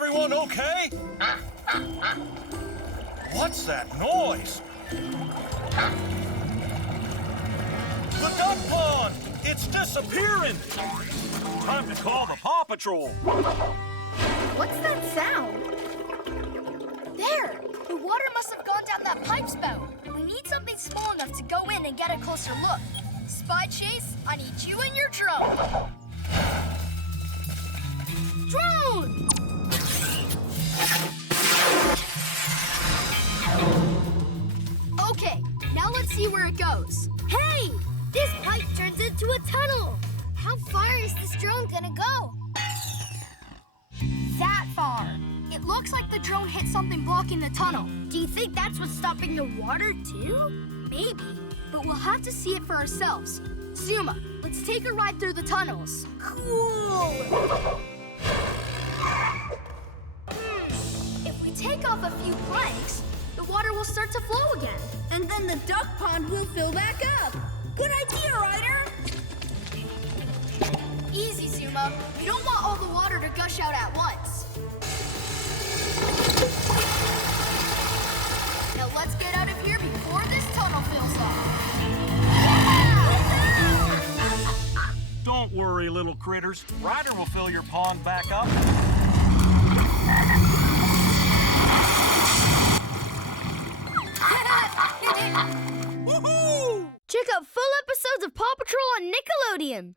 everyone okay? What's that noise? The duck pond! It's disappearing! Time to call the Paw Patrol. What's that sound? There! The water must have gone down that pipe spout. We need something small enough to go in and get a closer look. Spy Chase, I need you and your drone. Drone! Okay, now let's see where it goes. Hey! This pipe turns into a tunnel. How far is this drone gonna go? That far. It looks like the drone hit something blocking the tunnel. Do you think that's what's stopping the water, too? Maybe, but we'll have to see it for ourselves. Zuma, let's take a ride through the tunnels. Cool! If we take off a few planks, the water will start to flow again. And then the duck pond will fill back up. Good idea, Ryder. Easy, Zuma. We don't want all the water to gush out at once. Now let's get out of here before this tunnel fills up. Don't worry, little critters. Ryder will fill your pond back up. Check out full episodes of Paw Patrol on Nickelodeon.